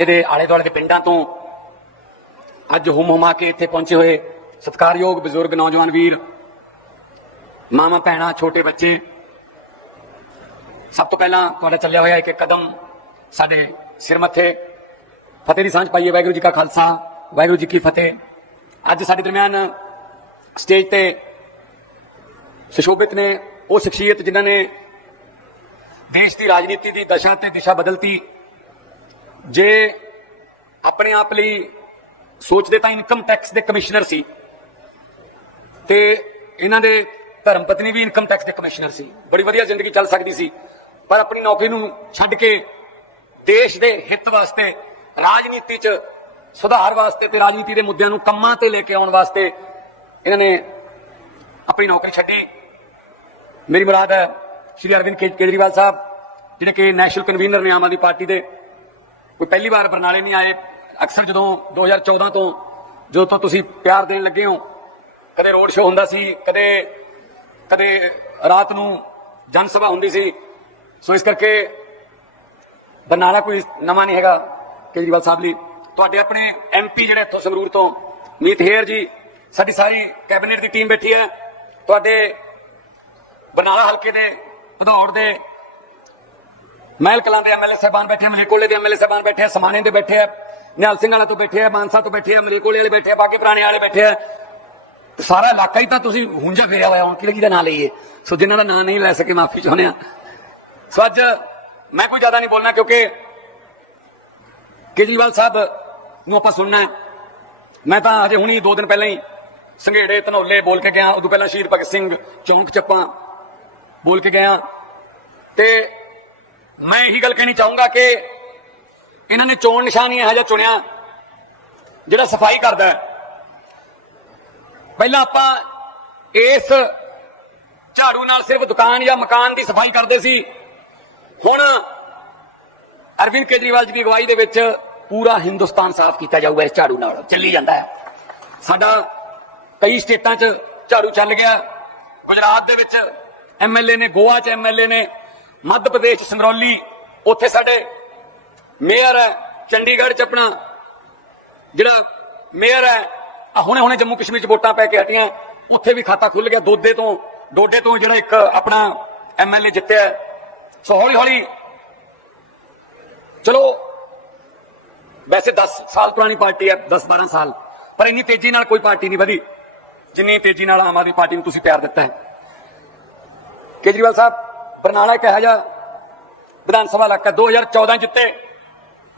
ਇਹਦੇ ਆਲੇ ਦੁਆਲੇ ਦੇ ਪਿੰਡਾਂ ਤੋਂ ਅੱਜ ਹੁਮ ਹੁਮਾ ਕੇ ਇੱਥੇ ਪਹੁੰਚੇ ਹੋਏ ਸਤਿਕਾਰਯੋਗ ਬਜ਼ੁਰਗ ਨੌਜਵਾਨ ਵੀਰ ਮਾਮਾ ਭੈਣਾਂ, ਛੋਟੇ ਬੱਚੇ, ਸਭ ਤੋਂ ਪਹਿਲਾਂ ਤੁਹਾਡਾ ਚੱਲਿਆ ਹੋਇਆ ਇੱਕ ਇੱਕ ਕਦਮ ਸਾਡੇ ਸਿਰ ਮੱਥੇ। ਫਤਿਹ ਦੀ ਸਾਂਝ ਪਾਈਏ, ਵਾਹਿਗੁਰੂ ਜੀ ਕਾ ਖਾਲਸਾ, ਵਾਹਿਗੁਰੂ ਜੀ ਕੀ ਫਤਿਹ। ਅੱਜ ਸਾਡੇ ਦਰਮਿਆਨ ਸਟੇਜ ਤੇ ਸੁਸ਼ੋਭਿਤ ਨੇ, ਉਹ ਸ਼ਖਸੀਅਤ ਜਿਨ੍ਹਾਂ ਨੇ ਦੇਸ਼ ਦੀ ਰਾਜਨੀਤੀ ਦੀ ਦਸ਼ਾ ਤੇ ਦਿਸ਼ਾ ਬਦਲਤੀ ਜੇ ਆਪਣੇ ਆਪ ਲਈ ਸੋਚਦੇ ਤਾਂ ਇਨਕਮ ਟੈਕਸ ਦੇ ਕਮਿਸ਼ਨਰ ਸੀ ਤੇ ਇਹਨਾਂ ਦੇ ਧਰਮ ਪਤਨੀ ਵੀ ਇਨਕਮ ਟੈਕਸ ਦੇ ਕਮਿਸ਼ਨਰ ਸੀ। ਬੜੀ ਵਧੀਆ ਜ਼ਿੰਦਗੀ ਚੱਲ ਸਕਦੀ ਸੀ। ਪਰ ਆਪਣੀ ਨੌਕਰੀ ਨੂੰ ਛੱਡ ਕੇ ਦੇਸ਼ ਦੇ ਹਿੱਤ ਵਾਸਤੇ, ਰਾਜਨੀਤੀ 'ਚ ਸੁਧਾਰ ਵਾਸਤੇ ਤੇ ਰਾਜਨੀਤੀ ਦੇ ਮੁੱਦਿਆਂ ਨੂੰ ਕੰਮਾਂ ਤੇ ਲੈ ਕੇ ਆਉਣ ਵਾਸਤੇ ਇਹਨਾਂ ਨੇ ਆਪਣੀ ਨੌਕਰੀ ਛੱਡੀ। ਮੇਰੀ ਮੁਰਾਦ ਹੈ ਸ਼੍ਰੀ ਅਰਵਿੰਦ ਕੇਜਰੀਵਾਲ ਸਾਹਿਬ, ਜਿਹੜੇ ਕਿ ਨੈਸ਼ਨਲ ਕਨਵੀਨਰ ਨੇ ਆਮ ਆਦਮੀ ਪਾਰਟੀ ਦੇ। ਕੋਈ ਪਹਿਲੀ ਵਾਰ ਬਰਨਾਲੇ ਨਹੀਂ ਆਏ, ਅਕਸਰ ਜਦੋਂ 2014 ਤੋਂ ਜਦੋਂ ਤੋਂ ਤੁਸੀਂ ਪਿਆਰ ਦੇਣ ਲੱਗੇ ਹੋ, ਕਦੇ ਰੋਡ ਸ਼ੋਅ ਹੁੰਦਾ ਸੀ, ਕਦੇ ਕਦੇ ਰਾਤ ਨੂੰ ਜਨ ਸਭਾ ਹੁੰਦੀ ਸੀ। ਸੋ ਇਸ ਕਰਕੇ ਬਰਨਾਲਾ ਕੋਈ ਨਵਾਂ ਨਹੀਂ ਹੈਗਾ, ਕੇਜਰੀਵਾਲ ਸਾਹਿਬ ਲਈ। ਤੁਹਾਡੇ ਆਪਣੇ ਐਮਪੀ ਜਿਹੜੇ ਇੱਥੋਂ ਸੰਗਰੂਰ ਤੋਂ, ਮੀਤ ਹੇਅਰ ਜੀ, ਸਾਡੀ ਸਾਰੀ ਕੈਬਨਿਟ ਦੀ ਟੀਮ ਬੈਠੀ ਹੈ। ਤੁਹਾਡੇ ਬਰਨਾਲਾ ਹਲਕੇ ਦੇ ਭਦੌੜ ਦੇ ਮਹਿਲ ਕਲਾਂ ਦੇ ਐਮਐਲਏ ਸਾਹਿਬਾਨ ਬੈਠੇ ਆ ਮਲੇਕੋਲੇ ਦੇ ਐਮਐਲਏ ਸਾਹਿਬਾਨ ਬੈਠੇ ਆ, ਸਮਾਣੇ ਦੇ ਬੈਠੇ ਆ ਨਿਹਾਲ ਸਿੰਘ ਵਾਲਾ ਤੋਂ ਬੈਠੇ ਆ, ਮਾਨਸਾ ਤੋਂ ਬੈਠੇ ਆ ਮਲੇਕੋਲੇ ਵਾਲੇ ਬੈਠੇ ਆ, ਬਾਕੀ ਪੁਰਾਣੇ ਵਾਲੇ ਬੈਠੇ ਆ। ਸਾਰਾ ਇਲਾਕਾ ਹੀ ਤਾਂ ਤੁਸੀਂ ਹੁੰਜਾ ਫੇਰਿਆ ਹੋਇਆ, ਹੁਣ ਕਿਹਦਾ ਦਾ ਨਾਂ ਲਈਏ? ਸੋ ਜਿਨ੍ਹਾਂ ਦਾ ਨਾਂ ਨਹੀਂ ਲੈ ਸਕੇ, ਮਾਫੀ ਚਾਹੁੰਦੇ ਆ। ਸੋ ਅੱਜ ਮੈਂ ਕੋਈ ਜ਼ਿਆਦਾ ਨਹੀਂ ਬੋਲਣਾ, ਕਿਉਂਕਿ ਕੇਜਰੀਵਾਲ ਸਾਹਿਬ ਨੂੰ ਆਪਾਂ ਸੁਣਨਾ ਮੈਂ ਤਾਂ ਅਜੇ ਹੁਣੀ 2 ਦਿਨ ਪਹਿਲਾਂ ਹੀ ਸੰਘੇੜੇ, ਧਨੋਲੇ ਬੋਲ ਕੇ ਗਿਆ, ਉਦੋਂ ਪਹਿਲਾਂ ਸ਼ਹੀਦ ਭਗਤ ਸਿੰਘ ਚੌਂਕ ਚੱਪਾਂ ਬੋਲ ਕੇ ਗਿਆ ਤੇ ਮੈਂ ਇਹੀ ਗੱਲ ਕਹਿਣੀ ਚਾਹੂੰਗਾ ਕਿ ਇਹਨਾਂ ਨੇ ਚੋਣ ਨਿਸ਼ਾਨ ਹੀ ਇਹੋ ਜਿਹਾ ਚੁਣਿਆ ਜਿਹੜਾ ਸਫ਼ਾਈ ਕਰਦਾ ਹੈ। ਪਹਿਲਾਂ ਆਪਾਂ ਇਸ ਝਾੜੂ ਨਾਲ ਸਿਰਫ ਦੁਕਾਨ ਜਾਂ ਮਕਾਨ ਦੀ ਸਫ਼ਾਈ ਕਰਦੇ ਸੀ। ਹੁਣ ਅਰਵਿੰਦ ਕੇਜਰੀਵਾਲ ਜੀ ਦੀ ਅਗਵਾਈ ਦੇ ਵਿੱਚ ਪੂਰਾ ਹਿੰਦੁਸਤਾਨ ਸਾਫ਼ ਕੀਤਾ ਜਾਊਗਾ ਇਸ ਝਾੜੂ ਨਾਲ। ਚੱਲੀ ਜਾਂਦਾ ਹੈ। ਸਾਡਾ ਕਈ ਸਟੇਟਾਂ 'ਚ ਝਾੜੂ ਚੱਲ ਗਿਆ। ਗੁਜਰਾਤ ਦੇ ਵਿੱਚ ਐਮਐਲਏ ਨੇ, ਗੋਆ 'ਚ ਐਮਐਲਏ ਨੇ ਮੱਧ ਪ੍ਰਦੇਸ਼ ਸੰਗਰੌਲੀ, ਉੱਥੇ ਸਾਡੇ ਮੇਅਰ ਹੈ, ਚੰਡੀਗੜ੍ਹ 'ਚ ਆਪਣਾ ਜਿਹੜਾ ਮੇਅਰ ਹੈ ਆ ਹੁਣੇ ਹੁਣੇ ਜੰਮੂ ਕਸ਼ਮੀਰ 'ਚ ਵੋਟਾਂ ਪੈ ਕੇ ਹਟੀਆਂ, ਉੱਥੇ ਵੀ ਖਾਤਾ ਖੁੱਲ ਗਿਆ, ਦੋਦੇ ਤੋਂ, ਡੋਡੇ ਤੋਂ ਜਿਹੜਾ ਇੱਕ ਆਪਣਾ ਐਮਐਲਏ ਜਿੱਤਿਆ ਸੋ ਹੌਲੀ ਹੌਲੀ, ਚਲੋ, ਵੈਸੇ 10 ਸਾਲ ਪੁਰਾਣੀ ਪਾਰਟੀ ਹੈ 10 12 ਸਾਲ, ਪਰ ਇੰਨੀ ਤੇਜ਼ੀ ਨਾਲ ਕੋਈ ਪਾਰਟੀ ਨਹੀਂ ਵਧੀ, ਜਿੰਨੀ ਤੇਜ਼ੀ ਨਾਲ ਆਮ ਆਦਮੀ ਪਾਰਟੀ ਨੂੰ ਤੁਸੀਂ ਪਿਆਰ ਦਿੱਤਾ ਹੈ। ਕੇਜਰੀਵਾਲ ਸਾਹਿਬ ਬਰਨਾਲਾ ਇੱਕ ਇਹੋ ਜਿਹਾ ਵਿਧਾਨ ਸਭਾ ਇਲਾਕਾ 2014 ਜਿੱਤੇ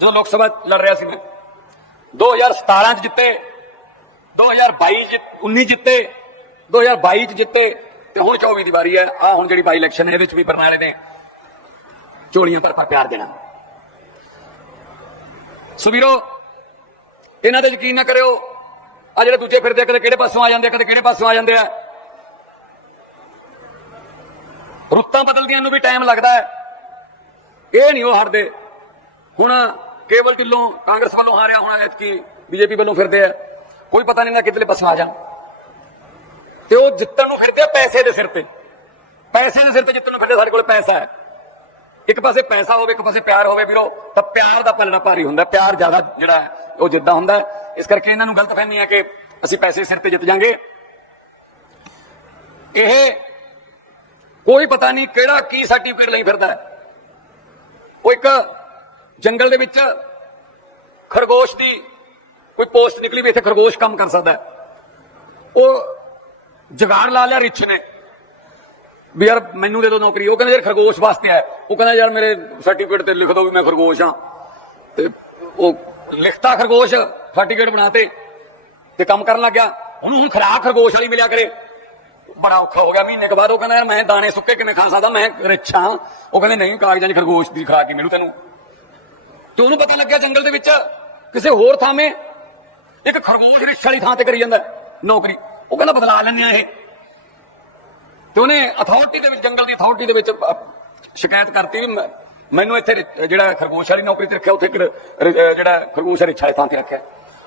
ਜਦੋਂ ਲੋਕ ਸਭਾ ਲੜ ਰਿਹਾ ਸੀ ਮੈਂ। 2017 ਚ ਜਿੱਤੇ 2022 ਚ 19 ਜਿੱਤੇ 2022 ਚ ਜਿੱਤੇ ਤੇ ਹੁਣ 24 ਦੀ ਵਾਰੀ ਹੈ। ਆ ਹੁਣ ਜਿਹੜੀ ਬਾਈ ਇਲੈਕਸ਼ਨ ਹੈ ਇਹਦੇ ਵਿੱਚ ਵੀ ਬਰਨਾਲੇ ਨੇ ਝੋਲੀਆਂ ਪਰ ਪਰ ਪਿਆਰ ਦੇਣਾ। ਸੋ ਵੀਰੋ ਇਹਨਾਂ ਤੇ ਯਕੀਨ ਨਾ ਕਰਿਓ ਆ ਜਿਹੜੇ ਦੂਜੇ ਫਿਰਦੇ ਆ, ਕਦੇ ਕਿਹੜੇ ਪਾਸੋਂ ਆ ਜਾਂਦੇ ਆ, ਕਦੇ ਕਿਹੜੇ ਪਾਸੋਂ ਆ ਜਾਂਦੇ ਆ। ਰੁੱਤਾਂ ਬਦਲਦੀਆਂ ਨੂੰ ਵੀ ਟਾਈਮ ਲੱਗਦਾ ਹੈ। ਇਹ ਨਹੀਂ ਉਹ ਹਟਦੇ ਹੁਣ ਕੇਵਲ ਢਿੱਲੋਂ ਕਾਂਗਰਸ ਵੱਲੋਂ ਹਾਰਿਆ ਹੋਣਾ ਐਤਕੀ ਬੀਜੇਪੀ ਵੱਲੋਂ ਫਿਰਦੇ ਆ। ਕੋਈ ਪਤਾ ਨਹੀਂ ਨਾ ਕਿੱਧਰਲੇ ਪਾਸੋਂ ਆ ਜਾਣ ਤੇ ਉਹ ਜਿੱਤਣ ਨੂੰ ਫਿਰਦੇ ਆ ਪੈਸੇ ਦੇ ਸਿਰ ਤੇ। ਪੈਸੇ ਦੇ ਸਿਰ ਤੇ ਜਿੱਤਣ ਨੂੰ ਫਿਰਦੇ ਸਾਡੇ ਕੋਲ ਪੈਸਾ ਹੈ। ਇੱਕ ਪਾਸੇ ਪੈਸਾ ਹੋਵੇ ਇੱਕ ਪਾਸੇ ਪਿਆਰ ਹੋਵੇ ਵੀਰੋ ਤਾਂ ਪਿਆਰ ਦਾ ਪਲਣਾ ਭਾਰੀ ਹੁੰਦਾ ਪਿਆਰ ਜ਼ਿਆਦਾ ਜਿਹੜਾ ਹੈ, ਉਹ ਜਿੱਦਾਂ ਹੁੰਦਾ ਇਸ ਕਰਕੇ ਇਹਨਾਂ ਨੂੰ ਗਲਤ ਫਹਿਮੀ ਹੈ ਕਿ ਅਸੀਂ ਪੈਸੇ ਸਿਰ ਤੇ ਜਿੱਤ ਜਾਾਂਗੇ। ਇਹ ਕੋਈ ਪਤਾ ਨਹੀਂ ਕਿਹੜਾ ਕੀ ਸਰਟੀਫਿਕੇਟ ਲਈ ਫਿਰਦਾ ਹੈ। ਉਹ ਇੱਕ ਜੰਗਲ ਦੇ ਵਿੱਚ ਖਰਗੋਸ਼ ਦੀ ਕੋਈ ਪੋਸਟ ਨਿਕਲੀ ਵੀ ਇੱਥੇ ਖਰਗੋਸ਼ ਕੰਮ ਕਰ ਸਕਦਾ ਉਹ ਜਗਾੜ ਲਾ ਲਿਆ ਰਿਛ ਨੇ। ਵੀ ਯਾਰ ਮੈਨੂੰ ਦੇ ਦਿਓ ਨੌਕਰੀ। ਉਹ ਕਹਿੰਦਾ ਯਾਰ ਖਰਗੋਸ਼ ਵਾਸਤੇ ਆਇਆ। ਉਹ ਕਹਿੰਦਾ ਯਾਰ ਮੇਰੇ ਸਰਟੀਫਿਕੇਟ ਤੇ ਲਿਖ ਦਿਓ ਵੀ ਮੈਂ ਖਰਗੋਸ਼ ਹਾਂ। ਤੇ ਉਹ ਲਿਖਤਾ ਖਰਗੋਸ਼ ਸਰਟੀਫਿਕੇਟ ਬਣਾਤੇ ਤੇ ਕੰਮ ਕਰਨ ਲੱਗ ਗਿਆ। ਉਹਨੂੰ ਹੁਣ ਖਰਾਬ ਖਰਗੋਸ਼ ਵਾਲੀ ਮਿਲਿਆ ਕਰੇ। ਬੜਾ ਔਖਾ ਹੋ ਗਿਆ। ਮਹੀਨੇ ਕੇ ਬਾਅਦ ਉਹ ਕਹਿੰਦਾ, ਯਾਰ ਮੈਂ ਦਾਣੇ ਸੁੱਕੇ ਕਿਵੇਂ ਖਾ ਸਕਦਾ? ਮੈਂ ਰਿਛ ਉਹ ਕਹਿੰਦੇ, ਨਹੀਂ, ਕਾਗਜ਼ਾਂ 'ਚ ਖਰਗੋਸ਼ ਦੀ ਖਰਾਕ ਹੀ ਮਿਲੂ ਤੈਨੂੰ। ਤੇ ਉਹਨੂੰ ਪਤਾ ਲੱਗਿਆ ਜੰਗਲ ਦੇ ਵਿੱਚ ਕਿਸੇ ਹੋਰ ਥਾਵੇਂ ਇੱਕ ਖਰਗੋਸ਼ ਰਿਛ ਵਾਲੀ ਥਾਂ ਤੇ ਕਰੀ ਜਾਂਦਾ ਨੌਕਰੀ। ਉਹ ਕਹਿੰਦਾ, ਬਦਲਾ ਲੈਣੇ ਆ ਇਹ। ਤੇ ਉਹਨੇ ਅਥਾਰਟੀ ਦੇ ਵਿੱਚ, ਜੰਗਲ ਦੀ ਅਥਾਰਟੀ ਦੇ ਵਿੱਚ ਸ਼ਿਕਾਇਤ ਕਰਤੀ ਵੀ ਮੈਂ- ਮੈਨੂੰ ਇੱਥੇ ਜਿਹੜਾ ਖਰਗੋਸ਼ ਵਾਲੀ ਨੌਕਰੀ ਤੇ ਰੱਖਿਆ, ਉੱਥੇ ਜਿਹੜਾ ਖਰਗੋਸ਼ ਰਿਛ ਵਾਲੀ ਥਾਂ ਤੇ ਰੱਖਿਆ।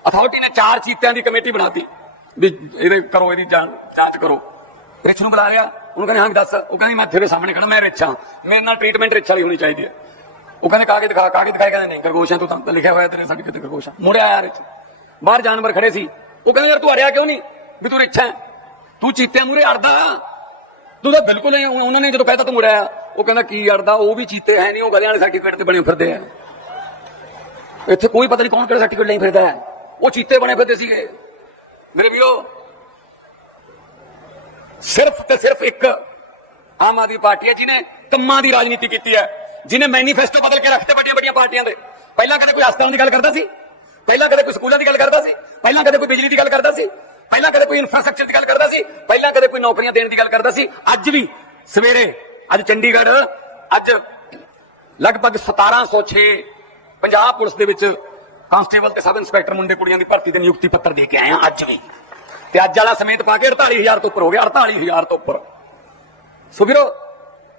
ਅਥਾਰਟੀ ਨੇ ਚਾਰ ਚੀਤਿਆਂ ਦੀ ਕਮੇਟੀ ਬਣਾਤੀ ਵੀ ਇਹਦੇ ਕਰੋ, ਇਹਦੀ ਜਾਂਚ ਕਰੋ। ਰਿਛ ਨੂੰ ਬੁਲਾ ਲਿਆ, ਉਹਨੂੰ ਕਹਿੰਦੇ, ਹਾਂ ਵੀ ਦੱਸ। ਉਹ ਕਹਿੰਦੀ, ਮੈਂ ਤੇਰੇ ਸਾਹਮਣੇ ਖੜਾ ਮੈਂ ਰਿਛ ਮੇਰੇ ਨਾਲ ਟ੍ਰੀਟਮੈਂਟ ਰਿਛ ਵਾਲੀ ਹੋਣੀ ਚਾਹੀਦੀ ਹੈ। ਉਹ ਕਹਿੰਦੇ, ਕਾਗਜ਼ ਦਿਖਾ, ਕਾਗਜ਼ ਦਿਖਾਏ ਕਹਿੰਦੇ, ਨਹੀਂ, ਖਰਗੋਸ਼ਾਂ ਤੂੰ ਤਾਂ ਲਿਖਿਆ ਹੋਇਆ ਤੇਰੇ ਸਰਟੀਫਿਕੇਟ ਤੇ ਖਰਗੋਸ਼ਾਂ ਮੁੜਿਆ ਯਾਰ ਇੱਥੇ ਬਾਹਰ ਜਾਨਵਰ ਖੜੇ ਸੀ। ਉਹ ਕਹਿੰਦੇ, ਯਾਰ ਤੂੰ ਹਰਿਆ ਕਿਉਂ ਨਹੀਂ? ਵੀ ਤੂੰ ਰਿੱਛਾ ਹੈ। ਤੂੰ ਚੀਤੇ ਮੂਰੇ ਅੜਦਾ। ਤੂੰ ਤਾਂ ਬਿਲਕੁਲ ਨਹੀਂ ਉਹਨਾਂ ਨੇ ਜਦੋਂ ਕਹਿਤਾ, ਤੂੰ ਮੁੜਿਆ ਉਹ ਕਹਿੰਦਾ, ਕੀ ਅੜਦਾ? ਉਹ ਵੀ ਚੀਤੇ ਹੈ ਨਹੀਂ, ਉਹ ਗਲਿਆਂ ਵਾਲੇ ਸਰਟੀਫਿਕੇਟ ਤੇ ਬਣੇ ਫਿਰਦੇ ਆ। ਇੱਥੇ ਕੋਈ ਪਤਾ ਨਹੀਂ ਕੌਣ ਕਿਹੜਾ ਸਰਟੀਫਿਕੇਟ ਲਈ ਫਿਰਦਾ ਹੈ। ਉਹ ਚੀਤੇ ਬਣੇ ਫਿਰਦੇ ਸੀਗੇ। ਮੇਰੇ ਵੀਰੋ ਸਿਰਫ ਤੇ ਸਿਰਫ ਇੱਕ ਆਮ ਆਦਮੀ ਪਾਰਟੀ ਹੈ ਜਿਹਨੇ ਕੰਮਾਂ ਦੀ ਰਾਜਨੀਤੀ ਕੀਤੀ ਹੈ, ਜਿਹਨੇ ਮੈਨੀਫੈਸਟੋ ਬਦਲ ਕੇ ਰੱਖਤੇ ਵੱਡੀਆਂ ਵੱਡੀਆਂ ਪਾਰਟੀਆਂ ਦੇ। ਪਹਿਲਾਂ ਕਦੇ ਕੋਈ ਹਸਪਤਾਲਾਂ ਦੀ ਗੱਲ ਕਰਦਾ ਸੀ? ਪਹਿਲਾਂ ਕਦੇ ਕੋਈ ਸਕੂਲਾਂ ਦੀ ਗੱਲ ਕਰਦਾ ਸੀ? ਪਹਿਲਾਂ ਕਦੇ ਕੋਈ ਬਿਜਲੀ ਦੀ ਗੱਲ ਕਰਦਾ ਸੀ? ਪਹਿਲਾਂ ਕਦੇ ਕੋਈ ਇਨਫਰਾਸਟ੍ਰਕਚਰ ਦੀ ਗੱਲ ਕਰਦਾ ਸੀ? ਪਹਿਲਾਂ ਕਦੇ ਕੋਈ ਨੌਕਰੀਆਂ ਦੇਣ ਦੀ ਗੱਲ ਕਰਦਾ ਸੀ? ਅੱਜ ਵੀ ਸਵੇਰੇ, ਅੱਜ ਚੰਡੀਗੜ੍ਹ, ਅੱਜ ਲਗਭਗ 1706 ਪੰਜਾਬ ਪੁਲਿਸ ਦੇ ਵਿੱਚ ਕਾਂਸਟੇਬਲ ਤੇ ਸਬ ਇੰਸਪੈਕਟਰ ਮੁੰਡੇ ਕੁੜੀਆਂ ਦੀ ਭਰਤੀ ਦੇ ਨਿਯੁਕਤੀ ਪੱਤਰ ਦੇ ਕੇ ਆਏ ਆ ਅੱਜ ਵੀ। ਤੇ ਅੱਜ ਵਾਲਾ ਸਮੇਤ ਪਾ ਕੇ 48000 ਤੋਂ ਉੱਪਰ ਹੋ ਗਿਆ 48000 ਤੋਂ ਉੱਪਰ। ਸੋ ਵੀਰੋ,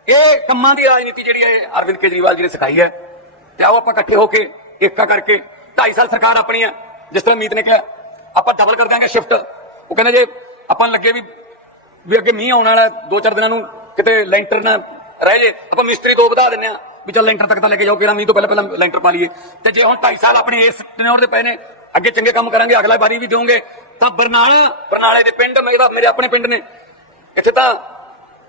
ਇਹ ਕੰਮਾਂ ਦੀ ਰਾਜਨੀਤੀ ਜਿਹੜੀ ਹੈ, ਅਰਵਿੰਦ ਕੇਜਰੀਵਾਲ ਜੀ ਨੇ ਸਿਖਾਈ ਹੈ। ਤੇ ਆਓ ਆਪਾਂ ਇਕੱਠੇ ਹੋ ਕੇ ਏਕਾ ਕਰਕੇ 2.5 ਸਾਲ ਸਰਕਾਰ ਆਪਣੀ ਹੈ, ਜਿਸ ਤਰ੍ਹਾਂ ਮੀਤ ਨੇ ਕਿਹਾ, ਆਪਾਂ ਡਬਲ ਕਰ ਦਾਂਗੇ ਸ਼ਿਫਟ ਉਹ ਕਹਿੰਦੇ ਜੇ ਆਪਾਂ ਨੂੰ ਲੱਗੇ ਵੀ ਵੀ ਅੱਗੇ ਮੀਂਹ ਆਉਣ ਵਾਲਾ ਦੋ ਚਾਰ ਦਿਨਾਂ ਨੂੰ ਕਿਤੇ ਲੈਂਟਰ ਨਾ ਰਹਿ ਜੇ, ਆਪਾਂ ਮਿਸਤਰੀ ਦੋ ਵਧਾ ਦਿੰਨੇ ਆ ਵੀ ਚੱਲ ਲੈਂਟਰ ਤੱਕ ਤਾਂ ਲੈ ਕੇ ਜਾਓ, ਕਿਹੜਾ ਮੀਂਹ ਤੋਂ ਪਹਿਲਾਂ ਪਹਿਲਾਂ ਲੈਂਟਰ ਪਾ ਲਈਏ। ਤੇ ਜੇ ਹੁਣ 2.5 ਸਾਲ ਆਪਣੀ ਇਸ ਟਨੋਰ ਦੇ ਪਏ ਨੇ, ਅੱਗੇ ਚੰਗੇ ਕੰਮ ਕਰਾਂਗੇ, ਅਗਲਾ ਵਾਰੀ ਵੀ ਦਿਓਗੇ ਤਾਂ ਬਰਨਾਲਾ, ਬਰਨਾਲੇ ਦੇ ਪਿੰਡ ਮੇਰੇ ਮੇਰੇ ਆਪਣੇ ਪਿੰਡ ਨੇ। ਇੱਥੇ ਤਾਂ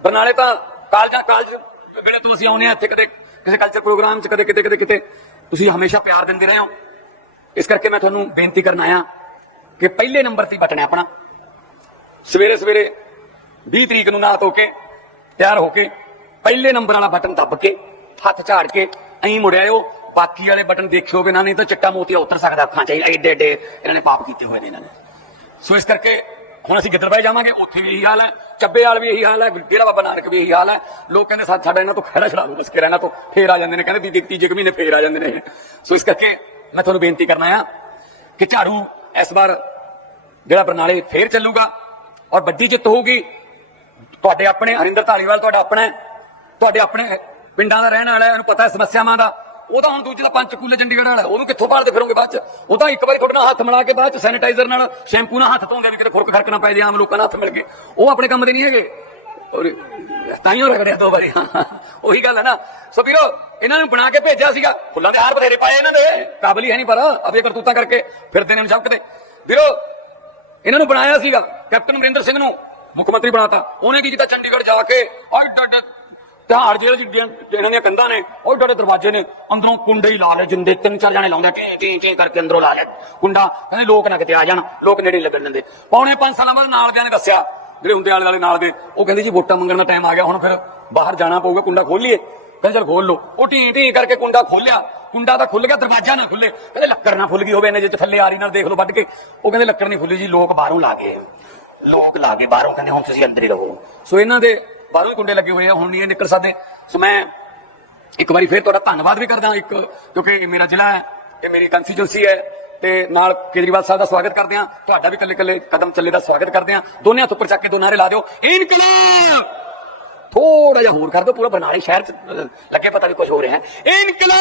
ਬਰਨਾਲੇ ਤਾਂ ਕਾਲਜਾਂ, ਕਾਲਜ ਵੇਲੇ ਤੋਂ ਅਸੀਂ ਆਉਨੇ ਆ ਇੱਥੇ ਕਦੇ ਕਿਸੇ ਕਲਚਰ ਪ੍ਰੋਗਰਾਮ 'ਚ, ਕਦੇ ਕਿਤੇ ਕਦੇ ਕਿਤੇ। ਤੁਸੀਂ ਹਮੇਸ਼ਾ ਪਿਆਰ ਦਿੰਦੇ ਰਹੇ ਹੋ। ਇਸ ਕਰਕੇ ਮੈਂ ਤੁਹਾਨੂੰ ਬੇਨਤੀ ਕਰਨ ਆਇਆ ਕਿ ਪਹਿਲੇ ਨੰਬਰ ਤੇ ਬਟਨ ਹੈ ਆਪਣਾ। ਸਵੇਰੇ ਸਵੇਰੇ 20 ਤਰੀਕ ਨੂੰ ਨਹਾ ਧੋ ਕੇ, ਤਿਆਰ ਹੋ ਕੇ ਪਹਿਲੇ ਨੰਬਰ ਵਾਲਾ ਬਟਨ ਦੱਬ ਕੇ, ਹੱਥ ਝਾੜ ਕੇ ਐਂ ਮੁੜਿਆਓ ਬਾਕੀ ਵਾਲੇ ਬਟਨ ਦੇਖਿਓ ਬਿਨਾਂ ਨਹੀਂ ਤਾਂ ਚਿੱਟਾ ਮੋਤੀਆ ਉਤਰ ਸਕਦਾ ਅੱਖਾਂ 'ਚ। ਐਡੇ ਐਡੇ ਇਹਨਾਂ ਨੇ ਪਾਪ ਕੀਤੇ ਹੋਏ ਨੇ ਇਹਨਾਂ ਨੇ। ਸੋ ਇਸ ਕਰਕੇ ਹੁਣ ਅਸੀਂ ਗਿੱਦੜਬਾਈ ਜਾਵਾਂਗੇ, ਉੱਥੇ ਵੀ ਇਹੀ ਹਾਲ ਹੈ ਚੱਬੇ ਵਾਲ ਵੀ ਇਹੀ ਹਾਲ ਹੈ, ਡੇਰਾ ਬਾਬਾ ਨਾਨਕ ਵੀ ਇਹੀ ਹਾਲ ਹੈ। ਲੋਕ ਕਹਿੰਦੇ ਸਾ- ਸਾਡਾ ਇਹਨਾਂ ਤੋਂ ਖੜਾ ਛੜਾ ਦੋ ਬਸ ਕੇ ਰਹਿਣਾ ਤੋਂ, ਫੇਰ ਆ ਜਾਂਦੇ ਨੇ, ਕਹਿੰਦੇ ਦੀਦੀ ਤੀਜੇ ਕੁ ਮਹੀਨੇ ਫੇਰ ਆ ਜਾਂਦੇ ਨੇ। ਸੋ ਇਸ ਕਰਕੇ ਮੈਂ ਤੁਹਾਨੂੰ ਬੇਨਤੀ ਕਰਨਾ ਆ ਕਿ ਝਾੜੂ ਇਸ ਵਾਰ ਜਿਹੜਾ ਬਰਨਾਲੇ ਫੇਰ ਚੱਲੂਗਾ ਔਰ ਵੱਡੀ ਜਿੱਤ ਹੋਊਗੀ। ਤੁਹਾਡੇ ਆਪਣੇ, ਹਰਿੰਦਰ ਧਾਲੀਵਾਲ ਤੁਹਾਡਾ ਆਪਣਾ ਤੁਹਾਡੇ ਆਪਣੇ ਪਿੰਡਾਂ ਦਾ ਰਹਿਣ ਵਾਲਾ ਹੈ, ਉਹਨੂੰ ਪਤਾ ਹੈ ਸਮੱਸਿਆਵਾਂ ਦਾ। ਉਹ ਤਾਂ ਹੁਣ ਦੂਜੇ ਦਾ ਪੰਚਕੂਲੇ ਚੰਡੀਗੜ੍ਹ ਵਾਲਾ। ਉਹਨੂੰ ਕਿੱਥੋਂ ਭਾਲਦੇ ਫਿਰੋਗੇ ਬਾਅਦ ਚ? ਉਹ ਤਾਂ ਇੱਕ ਵਾਰੀ ਤੁਹਾਡੇ ਨਾਲ ਹੱਥ ਮਿਲਾ ਕੇ ਬਾਅਦ ਚ ਸੈਨੀਟਾਈਜ਼ਰ ਨਾਲ ਸ਼ੈਂਪੂ ਨਾਲ ਹੱਥ ਧੋਂਦੇ ਵੀ ਕਿਤੇ ਖੁਰਕ ਖਰਕ ਨਾ ਪੈ ਜਾਏ ਆਮ ਲੋਕਾਂ ਨਾਲ ਹੱਥ ਮਿਲ ਕੇ ਉਹ ਆਪਣੇ ਕੰਮ ਦੇ ਨਹੀਂ ਹੈਗੇ। ਔਰ ਤਾਂ ਹੀ ਰਗੜਿਆ ਦੋ ਵਾਰੀ। ਉਹੀ ਗੱਲ ਹੈ ਨਾ। ਸੋ ਵੀਰੋ, ਇਹਨਾਂ ਨੂੰ ਬਣਾ ਕੇ ਭੇਜਿਆ ਸੀਗਾ। ਫੁੱਲਾਂ ਦੇ ਹਾਰ ਬਥੇਰੇ ਪਾਏ ਇਹਨਾਂ ਦੇ। ਕਾਬਲ ਹੀ ਹੈ ਨਹੀਂ ਪਰ ਅਬੇ ਕਰਤੂਤਾਂ ਕਰਕੇ ਫਿਰਦੇ ਨੇ ਸਭ ਕਿਤੇ ਵੀਰੋ, ਇਹਨਾਂ ਨੂੰ ਬਣਾਇਆ ਸੀਗਾ ਕੈਪਟਨ ਅਮਰਿੰਦਰ ਸਿੰਘ ਨੂੰ ਮੁੱਖ ਮੰਤਰੀ ਬਣਾਤਾ। ਉਹਨੇ ਕੀ ਕੀਤਾ? ਚੰਡੀਗੜ੍ਹ ਜਾ ਕੇ ਔਰ ਡੱਡ ਤਿਹਾੜ ਜਿਹੜੇ ਜਿਹੜੀਆਂ ਇਹਨਾਂ ਦੀਆਂ ਕੰਧਾਂ ਨੇ, ਉਹ ਡੱਡੇ ਦਰਵਾਜ਼ੇ ਨੇ। ਅੰਦਰੋਂ ਕੁੰਡੇ ਹੀ ਲਾ ਲੈ ਜਿੰਦੇ ਤਿੰਨ ਚਾਰ ਜਾਣੇ ਲਾਉਂਦੇ ਟੀ ਟੀ ਟੀ ਕਰਕੇ ਅੰਦਰੋਂ ਲਾ ਲੈ ਕੁੰਡਾ, ਕਹਿੰਦੇ ਲੋਕ ਨਾ ਕਿਤੇ ਆ ਜਾਣ, ਲੋਕ ਨੇੜੇ ਲੱਗਣ ਦਿੰਦੇ। ਪੌਣੇ 5 ਸਾਲਾਂ ਬਾਅਦ ਨਾਲ ਦਿਆਂ ਨੇ ਦੱਸਿਆ, ਜਿਹੜੇ ਹੁੰਦੇ ਆਲੇ ਵਾਲੇ ਨਾਲ ਦੇ, ਉਹ ਕਹਿੰਦੇ ਜੀ ਵੋਟਾਂ ਮੰਗਣ ਦਾ ਟਾਈਮ ਆ ਗਿਆ, ਹੁਣ ਫਿਰ ਬਾਹਰ ਜਾਣਾ ਪਊਗਾ, ਕੁੰਡਾ ਖੋਲ ਲਈਏ। ਕਹਿੰਦੇ ਚਲ ਖੋਲ ਲਓ। ਉਹ ਟੀ ਟੀ ਕਰਕੇ ਕੁੰਡਾ ਖੋਲਿਆ ਕੁੰਡਾ ਤਾਂ ਖੁੱਲ ਗਿਆ, ਦਰਵਾਜ਼ਾ ਨਾ ਖੁੱਲੇ ਕਹਿੰਦੇ ਲੱਕੜ ਨਾ ਖੁੱਲ ਗਈ ਹੋਵੇ ਇਹਨੇ ਜੇ ਥੱਲੇ ਆਰੀ ਨਾਲ ਦੇਖ ਲਓ ਵੱਢ ਕੇ। ਉਹ ਕਹਿੰਦੇ ਲੱਕੜ ਨਹੀਂ ਖੁੱਲੀ ਜੀ, ਲੋਕ ਬਾਹਰੋਂ ਲਾ ਗਏ। ਲੋਕ ਲਾ ਕੇ ਬਾਹਰੋਂ, ਕਹਿੰਦੇ ਹੁਣ ਤੁਸੀਂ ਅੰਦਰ ਹੀ ਰਹੋ। ਸੋ ਇਹਨਾਂ ਦੇ ਬਾਹਰੋਂ ਕੁੰਡੇ ਲੱਗੇ ਹੋਏ ਆ, ਹੁਣ ਨਹੀਂ ਨਿਕਲ ਸਕਦੇ। ਸੋ ਮੈਂ ਇੱਕ ਵਾਰੀ ਫੇਰ ਤੁਹਾਡਾ ਧੰਨਵਾਦ ਵੀ ਕਰਦਾ ਇੱਕ, ਕਿਉਂਕਿ ਮੇਰਾ ਜ਼ਿਲ੍ਹਾ ਹੈ, ਇਹ ਮੇਰੀ ਕੰਸਟੀਚੁਐਂਸੀ ਹੈ, ਤੇ ਨਾਲ ਕੇਜਰੀਵਾਲ ਸਾਹਿਬ ਦਾ ਸਵਾਗਤ ਕਰਦੇ ਆ ਤੁਹਾਡਾ ਵੀ ਕੱਲੇ ਕੱਲੇ ਕਦਮ ਚੱਲੇ ਦਾ ਸਵਾਗਤ ਕਰਦੇ ਆ ਦੋਨੇ ਹੱਥ ਉੱਪਰ ਚੱਕ ਕੇ ਦੋ ਨਾਰੇ ਲਾ ਦਿਓ। ਇਨਕਲਾਬ! ਥੋੜਾ ਜਿਹਾ ਹੋਰ ਕਰ ਦਿਓ, ਪੂਰਾ ਬਰਨਾਲੇ ਸ਼ਹਿਰ ਚ ਲੱਗੇ ਪਤਾ ਵੀ ਕੁਝ ਹੋ ਰਿਹਾ ਹੈ। ਇਨਕਲਾਬ!